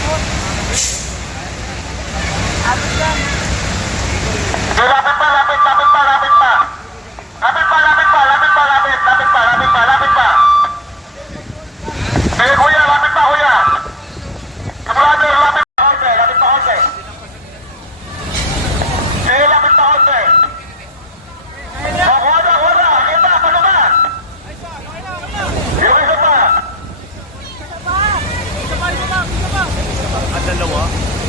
Abot. Abot yan. Lapit pa, lapit, lapit lapit. 等等我